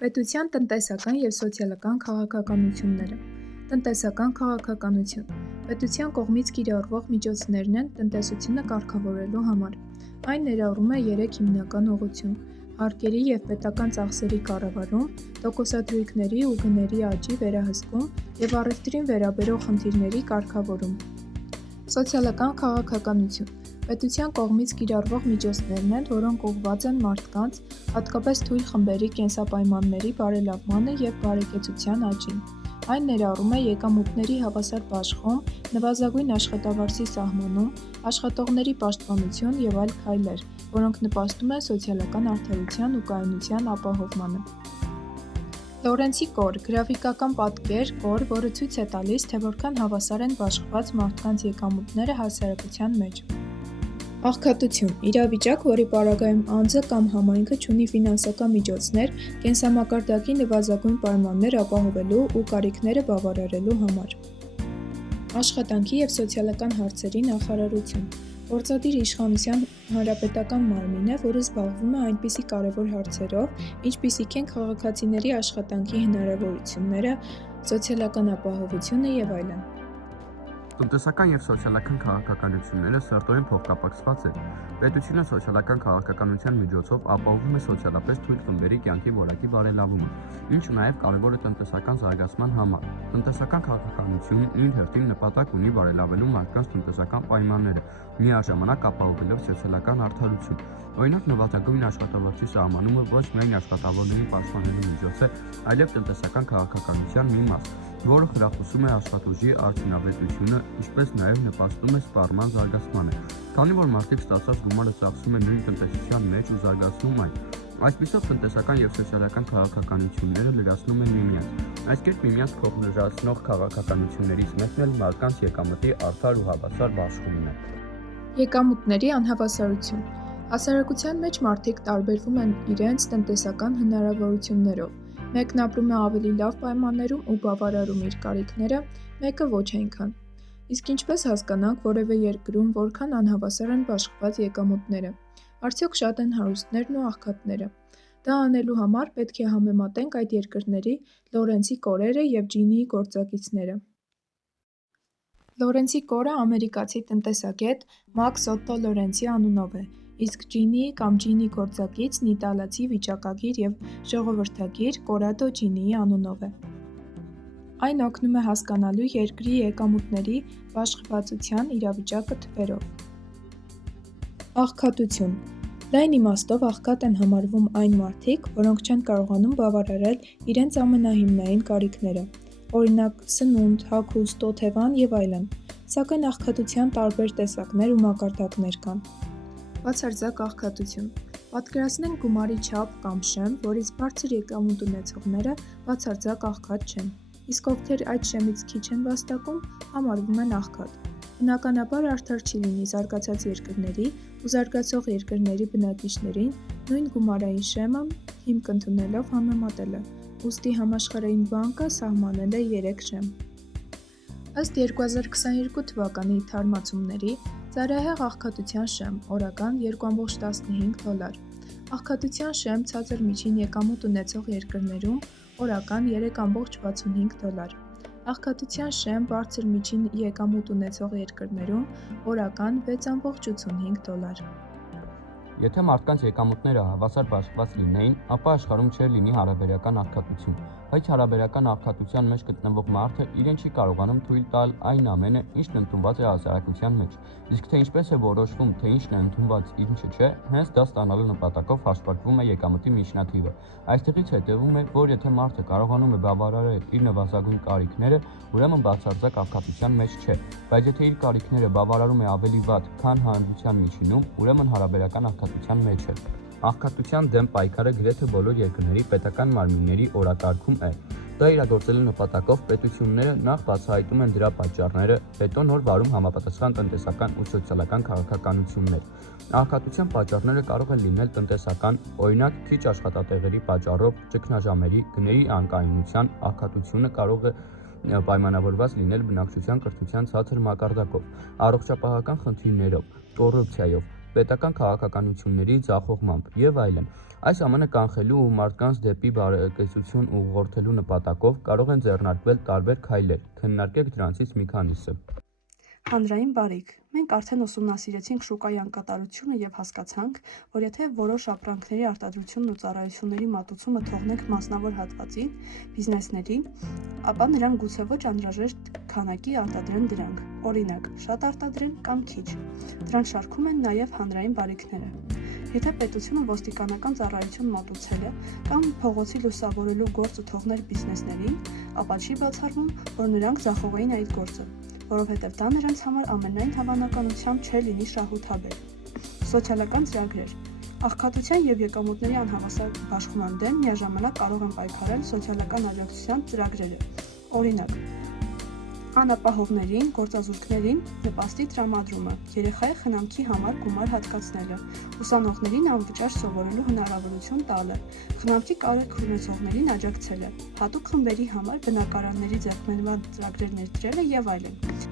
Պետության տնտեսական և սոցիալական քաղաքականությունները։ Տնտեսական քաղաքականություն պետության կողմից կիրառվող միջոցներն են տնտեսությունը կարգավորելու համար։ Այն ներառում է 3 հիմնական ուղղություն՝ հարկերի և պետական ծախսերի կառավարում, տոկոսադրույքների ու գների աճի վերահսկում և առևտրին վերաբերող խնդիրների կարգավորում։ Սոցիալական քաղաքականություն պետության կողմից կիրառվող միջոցներն են, որոնք ուղղված են մարդկանց, հատկապես թույլ խմբերի կենսապայմանների բարելավմանը և բարեկեցության աճին։ Այն ներառում է եկամուտների հավասար բաշխում, նվազագույն աշխատավարձի սահմանում, աշխատողների պաշտպանություն և այլ քայլեր, որոնք նպաստում են սոցիալական արդարության ու կայունության ապահովմանը։ Լորենցի կոր գրաֆիկական պատկեր կոր, որը ցույց է տալիս, թե որքան հավասար են բաշխված մարդկանց եկամուտները հասարակության մեջ։ Աղքատություն իրավիճակ, որի պարագայում անձը կամ համայնքը չունի ֆինանսական միջոցներ կենսամակարդակի նվազագույն պայմաններ ապահովելու ու կարիքները բավարարելու համար։ Աշխատանքի և սոցիալական հարցերի նախարարություն գործադիր իշխանության հանրապետական մարմին է, որը զբաղվում է այնպիսի կարևոր հարցերով, ինչպիսիք են քաղաքացիների աշխատանքի հնարավորությունները, սոցիալական ապահովությունը և այլն։ Տնտեսական և սոցիալական քաղաքականությունները սերտորեն փոխկապակցված են։ Պետությունը սոցիալական քաղաքականության միջոցով ապահովում է սոցիալապես թույլ խմբերի կյանքի որակի բարելավումը, ինչը նաև կարևոր է տնտեսական զարգացման համար։ Տնտեսական քաղաքականությունն իր հերթին նպատակ ունի բարելավելու մարդկանց տնտեսական պայմանները, միաժամանակ ապահովելով սոցիալական արդարություն։ Օրինակ, նվազագույն աշխատավարձի սահմանումը ոչ միայն աշխատավորներին պաշտպանելու միջոց է, այլև տնտեսական քաղաքականության մի մաս, որը խրախուսում է աշխատուժի արդյունավետությունը, ինչպես նաև նպաստում է սպառման զարգացմանը, քանի որ մարդիկ ստացած գումարը ծախսում են նույն տնտեսության մեջ ու զարգացնում այն։ Այսպիսով տնտեսական և սոցիալական քաղաքականությունները լրացնում են միմյանց։ Այս կերպ միմյանց փոխլրացնող քաղաքականություններից մեկն էլ մարդկանց եկամտի արդար ու հավասար բաշխումն է։ Եկամուտների անհավասարություն հասարակության մեջ մարդիկ տարբերվում են իրենց տնտեսական հնարավորություններով։ Մեկն ապրում է ավելի լավ պայմաններում ու բավարարում իր կարիքները, մեկը ոչ այնքան։ Իսկ ինչպես հասկանանք որևէ երկրում որքան անհավասար են բաշխված եկամուտները։ Արդյոք շատ են հարուստներն ու աղքատները։ Դա անելու համար պետք է համեմատենք այդ երկրների Լորենցի կորերը և Ջինիի գործակիցները։ Լորենցի կորը ամերիկացի տնտեսագետ Մաքս Օտտո Լորենցի անունով է, իսկ Ջինիի կամ Ջինի գործակիցն իտալացի վիճակագիր և ժողովրդագիր Կորրադո Ջինիի անունով է։ Այն օգնում է հասկանալու երկրի եկամուտների բաշխվածության իրավիճակը թվերով։ Աղքատություն լայն իմաստով աղքատ են համարվում այն մարդիկ, որոնք չեն կարողանում բավարարել իրենց ամենահիմնային կարիքները, օրինակ՝ սնունդ, հագուստ, օթևան և այլն, սակայն աղքատության տարբեր տեսակներ ու մակարդակներ կան։ Բացարձակ աղքատություն պատկերացնենք գումարի չափ կամ շեմ, որից բարձր եկամուտ ունեցողները բացարձակ աղքատ չեն, իսկ ովքեր այդ շեմից քիչ են վաստակում, համարվում են աղքատ։ Բնականաբար արդար չի լինի զարգացած երկրների ու զարգացող երկրների բնակիչներին նույն գումարային շեմը հիմք ընդունելով համեմատելը, ուստի Համաշխարհային բանկը սահմանել է 3 շեմ։ Ըստ 2022 թվականի թարմացումների ծայրահեղ աղքատության շեմ օրական $2.15, աղքատության շեմ ցածր միջին եկամուտ ունեցող երկրներում օրական $3.65, աղքատության շեմ բարձր միջին եկամուտ ունեցող երկրներում օրական $6.85։ Եթե մարդկանց եկամուտները հավասար բաշխված լինեին, ապա աշխարհում չէր լինի հարաբերական աղքատություն, բայց հարաբերական աղքատության մեջ գտնվող մարդը իրեն չի կարողանում թույլ տալ այն ամենը, ինչն ընդունված է հասարակության մեջ, իսկ թե ինչպես է որոշվում, թե ինչն է ընդունված, ինչը չէ, հենց դա ստանալու նպատակով հաշվարկվում է եկամտի միջնաթիվը։ Այստեղից հետևում է, որ եթե մարդը կարողանում է բավարարել իր նվազագույն կարիքները, ուրեմն բացարձակ աղքատության մեջ չէ, բայց եթե իր կարիքները բավարարում է ավելի վատ, քան հանրության միջինում, ուրեմն հարաբերական աղքատության մեջ է։ Աղքատության դեմ պայքարը գրեթե բոլոր երկրների պետական մարմինների օրակարգում է։ Դա իրագործելու նպատակով պետությունները նախ բացահայտում են դրա պատճառները, հետո նոր վարում համապատասխան տնտեսական ու սոցիալական քաղաքականություններ։ Աղքատության պատճառները կարող են լինել տնտեսական, օրինակ՝ քիչ աշխատատեղերի պատճառով, ճգնաժամերի, գների անկայունության, աղքատությունը կարող է պայմանավորված լինել բնակչության կրթության ցածր մակարդակով, առողջապահական խնդիրներով, կոռուպցիայով, պետական քաղաքականությունների ձախողմամբ և այլն։ Այս ամենը կանխելու ու մարդկանց դեպի բարեկեցություն ուղղորդելու նպատակով կարող են ձեռնարկվել տարբեր քայլեր, քննարկենք դրանցից մի քանիսը։ Հանրային բարիք։ Մենք արդեն ուսումնասիրեցինք շուկայի անկատարությունը և հասկացանք, որ եթե որոշ ապրանքների արտադրությունն ու ծառայությունների մատուցումը թողնենք մասնավոր հատվածին, բիզնեսներին, ապա նրանք գուցե ոչ անհրաժեշտ քանակի արտադրեն դրանք, օրինակ, շատ արտադրեն կամ քիչ։ Դրանց շարքում են նաև հանրային բարիքները։ Եթե պետությունը ոստիկանական ծառայություն մատուցել է կամ փողոցի լուսավորելու գործը թողնել բիզնեսներին, ապա չի բացառվում, որ նրանք ձախողեին այդ գործը, որովհետև դա նրանց համար ամենայն հավանականությամբ չէ լինի շահութաբեր։ Սոցիալական ծրագրեր։ Աղքատության և եկամուտների անհավասար բաշխման դեմ միաժամանակ կարող են պայքարել սոցիալական աջակցության ծրագրերը, օրինակ, անապահովներին, գործազուրկներին նպաստի տրամադրումը, երեխայի խնամքի համար գումար հատկացնելը, ուսանողներին անվճար սովորելու հնարավորություն տալը, խնամքի կարիք ունեցողներին աջակցելը, հատուկ խմբերի համար բնակարանների ձեռքբերման ծրագրեր ներդրելը և այլն։